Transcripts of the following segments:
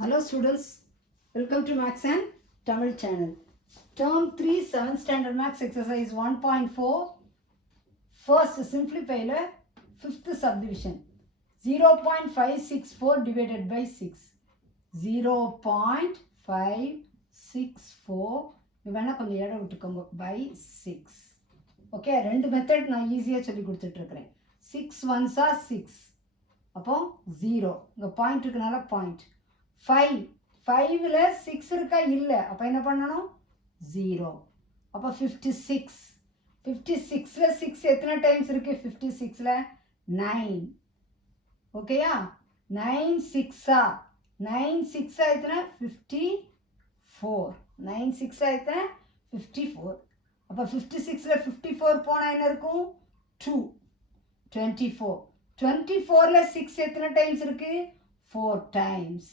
Hello students, welcome to Max and Tamil channel. Term 3 7th standard Max exercise 1.4 first simplify 5th subdivision 0.564 divided by 6 0.564 இவனா கொஞ்சம் இடம் விட்டுக்கோங்க by 6 okay ரெண்டு method நான் ஈஸியாக சொல்லி கொடுத்துட்ருக்கிறேன் 6 ones are 6 அப்போ 0 இங்கே பாயிண்ட் இருக்கனால பாயிண்ட் 5 5ல் 6 இருக்கா இல்லை அப்போ என்ன பண்ணணும் 0 அப்போ 56 56ல் 6 எத்தனை டைம்ஸ் இருக்குது 56ல் 9 ஓகேயா 9 6 9 6 எத்தனை 54 9 6 எத்தனை 54 அப்போ 56ல் 54 போனால் என்ன இருக்கும் 2 24 24ல் 6 எத்தனை டைம்ஸ் இருக்குது 4 டைம்ஸ்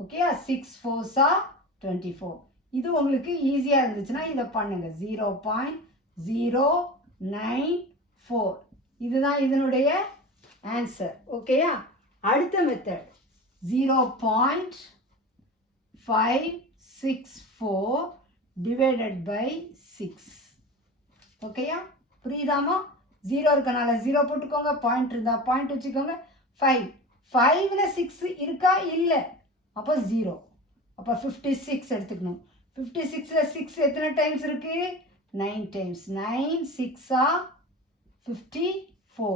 ஓகேயா 6 4s are 24 இது உங்களுக்கு ஈஸியாக இருந்துச்சுன்னா இதை பண்ணுங்க 0.094 இதுதான் இதனுடைய ஆன்சர் ஓகேயா அடுத்த மெத்தட் 0.564 டிவைடட் பை 6 ஓகேயா புரியுதாமா 0 இருக்கனால 0 போட்டுக்கோங்க பாயிண்ட் இருந்தால் பாயிண்ட் வச்சுக்கோங்க 5 5ல் 6 இருக்கா இல்லை அப்போ 0 அப்போ 56 எடுத்துக்கணும் 56ல் 6 எத்தனை டைம்ஸ் இருக்குது 9 டைம்ஸ் 9 6 54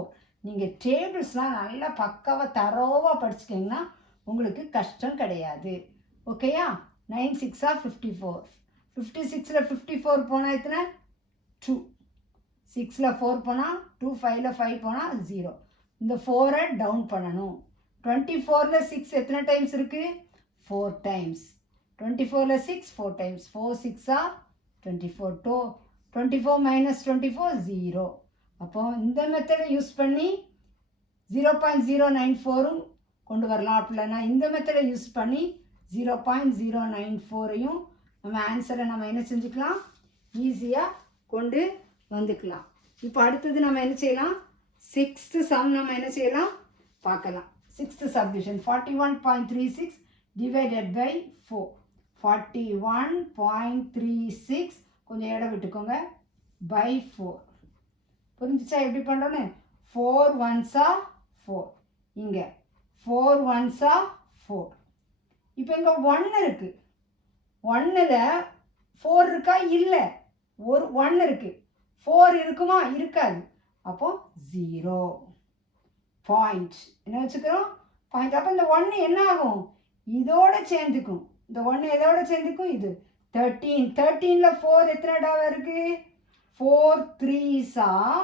நீங்கள் டேபிள்ஸ்லாம் நல்லா பக்காவாக தரோவாக படிச்சுக்கிங்கன்னா உங்களுக்கு கஷ்டம் கிடையாது ஓகேயா 9 6 54 56ல் 54 போனால் எத்தனை 2 6ல் 4 போனால் 2 5ல் 5 போனால் 0 இந்த 4ஐ டவுன் பண்ணணும் 24ல் 6 எத்தனை டைம்ஸ் இருக்குது 4 times 24ல் 6 4 times 4 6 are 24 24 minus 24 0 அப்போ இந்த மெத்தடை யூஸ் பண்ணி 0.094 கொண்டு வரலாம் அப்படின்னா இந்த மெத்தடை யூஸ் பண்ணி 0.094ஐயும் நம்ம ஆன்சரை நம்ம என்ன செஞ்சுக்கலாம் ஈஸியாக கொண்டு வந்துக்கலாம் இப்போ அடுத்தது நம்ம என்ன செய்யலாம் 6th சம் நம்ம என்ன செய்யலாம் பார்க்கலாம் 6th subdivision 41.36 divided by 4 41.36 கொஞ்சம் இடம் விட்டுக்கோங்க by 4 புரிஞ்சிச்சா எப்படி பண்ணுறோன்னு 4 ones are 4 இங்கே 4 ones are 4 இப்போ இங்கே 1 இருக்குது 1ல் 4 இருக்கா இல்லை ஒரு 1 இருக்குது 4 இருக்குமா இருக்காது அப்போ 0 பாயிண்ட் என்ன வச்சுக்கிறோம் பாயிண்ட் அப்போ இந்த 1 என்ன ஆகும் இதோட சேர்ந்துக்கும் இந்த 1 எதோட சேர்ந்துக்கும் இது 13ல் 4 எத்தனை தடவை இருக்குது 4 3s are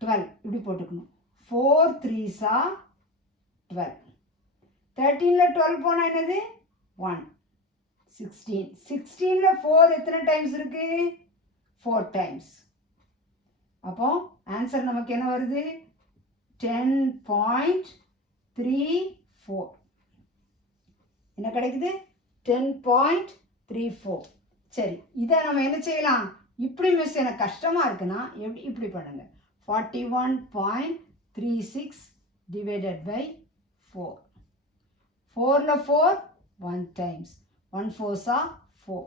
12 இப்படி போட்டுக்கணும் 4 3s are 12 13ல் 12 போனால் என்னது 1 16ல் 4 எத்தனை டைம்ஸ் இருக்குது 4 டைம்ஸ் அப்போ ஆன்சர் நமக்கு என்ன வருது 10.34 என்ன கிடைக்குது 10.34 சரி இதை நம்ம என்ன செய்யலாம் இப்படி மிஸ் எனக்கு கஷ்டமாக இருக்குன்னா எப்படி இப்படி பண்ணுங்க 41.36 டிவைடட் பை 4 4ல் 4 1 டைம்ஸ் 1 4s are 4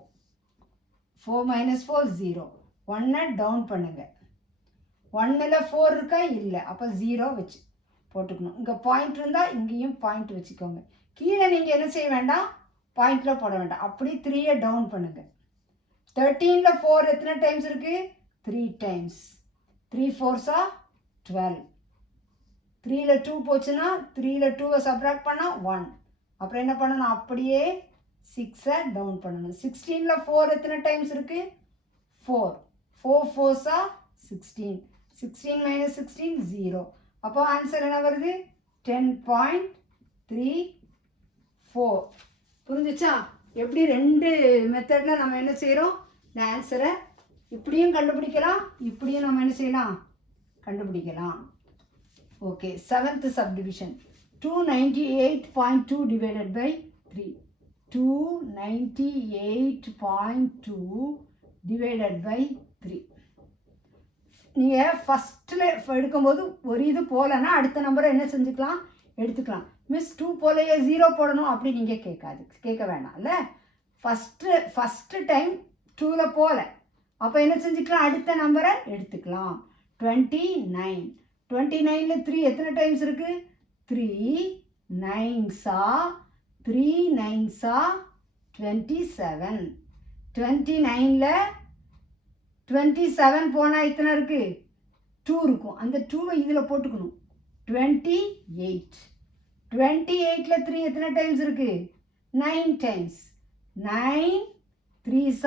4 minus 4 0 1ஐ டவுன் பண்ணுங்க 1ல் 4 இருக்கா இல்லை அப்போ 0 வச்சு போட்டுக்கணும் இங்கே பாயிண்ட் இருந்தால் இங்கேயும் பாயிண்ட் வச்சுக்கோங்க கீழே நீங்கள் என்ன செய்ய வேண்டாம் பாயிண்டில் போட வேண்டாம் அப்படி 3ஐ டவுன் பண்ணுங்கள் 13ல் 4 எத்தனை டைம்ஸ் இருக்குது 3 டைம்ஸ் 3 4s are 12 3ல் 2 போச்சுன்னா 3ல் 2ஐ சப்ராக்ட் பண்ணால் 1 அப்புறம் என்ன பண்ணணும் அப்படியே 6ஐ டவுன் பண்ணணும் 16ல் 4 எத்தனை டைம்ஸ் இருக்குது 4 4 4s are 16 16 minus 16 0 அப்போ ஆன்சர் என்ன வருது 10.34 புரிஞ்சிச்சா எப்படி ரெண்டு மெத்தடில் நம்ம என்ன செய்கிறோம் இந்த ஆன்சரை இப்படியும் கண்டுபிடிக்கலாம் இப்படியும் நம்ம என்ன செய்யலாம் கண்டுபிடிக்கலாம் okay 7th subdivision 298.2 divided by 3 298.2 divided by 3 நீங்கள் ஃபஸ்ட்டில் எடுக்கும்போது ஒரு இது போகலன்னா அடுத்த நம்பரை என்ன செஞ்சுக்கலாம் எடுத்துக்கலாம் மிஸ் 2 போலையே 0 போடணும் அப்படி நீங்கள் கேட்க வேணாம்ல. ஃபஸ்ட்டு டைம் 2ல் போகல, அப்போ என்ன செஞ்சுக்கலாம், அடுத்த நம்பரை எடுத்துக்கலாம். 29. 29ல் 3 எத்தனை டைம்ஸ் இருக்குது, 3 9s 3 9s 27. 29ல் 27 போனால் எத்தனை இருக்குது, 2 இருக்கும். அந்த 2வை இதில் போட்டுக்கணும். 28. 28ல் 3 எத்தனை டைம்ஸ் இருக்குது, 9 டைம்ஸ். 9 3s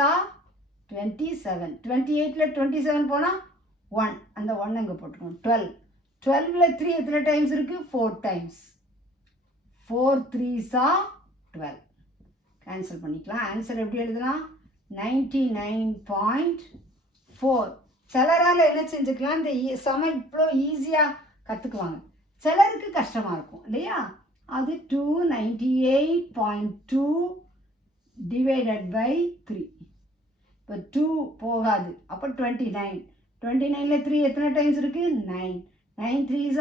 27. 28ல் 27 போனால் 1, அந்த 1 அங்கே போட்டுக்கணும். 12. 12ல் 3 எத்தனை டைம்ஸ் இருக்குது, 4 டைம்ஸ். 4 3s 12. கேன்சல் பண்ணிக்கலாம். ஆன்சர் எப்படி எழுதலாம், 99.4. சிலரால் என்ன செஞ்சுக்கலாம், இந்த சம இவ்வளோ ஈஸியாக கற்றுக்குவாங்க, சிலருக்கு கஷ்டமாக இருக்கும் இல்லையா. அது 298.2 டிவைடட் பை 3. இப்போ 2 போகாது, அப்போ 29. 29ல் 3 எத்தனை டைம்ஸ் இருக்குது, 9. 9 3s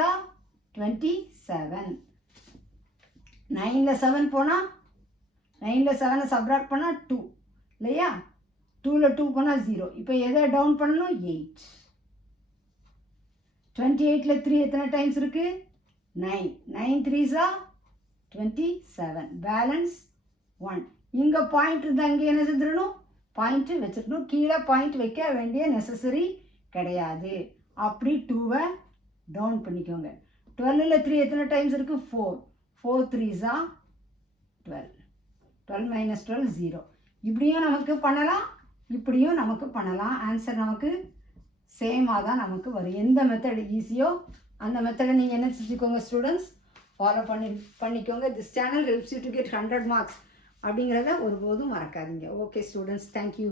27. 9ல் 7 போனால், 9ல் 7 சப்ராக்ட் பண்ணால் 2 இல்லையா. 2ல் 2 போனால் 0. இப்போ எதை டவுன் பண்ணணும், 8. 28ல் 3 எத்தனை டைம்ஸ் இருக்குது, 9. 9 3s 27. பேலன்ஸ் 1. இங்கே பாயிண்ட் இருந்தால் அங்கே என்ன செஞ்சிடணும், பாயிண்ட்டு வச்சுருக்கணும். கீழே பாயிண்ட் வைக்க வேண்டிய நெசசரி கிடையாது. அப்படி 2வை டவுன் பண்ணிக்கோங்க. 12ல் 3 எத்தனை டைம்ஸ் இருக்குது, 4. 4 3s 12. 12 - 12 0. இப்படியும் நமக்கு பண்ணலாம், இப்படியும் நமக்கு பண்ணலாம். ஆன்சர் நமக்கு சேமாக தான் நமக்கு வரும். எந்த மெத்தட் ஈஸியோ அந்த மெத்தடை நீங்கள் என்ன செஞ்சுக்கோங்க ஸ்டூடெண்ட்ஸ், ஃபாலோ பண்ணிக்கோங்க. This channel helps you to get 100 marks அப்படிங்கிறத ஒருபோதும் மறக்காதீங்க. Okay students, thank you.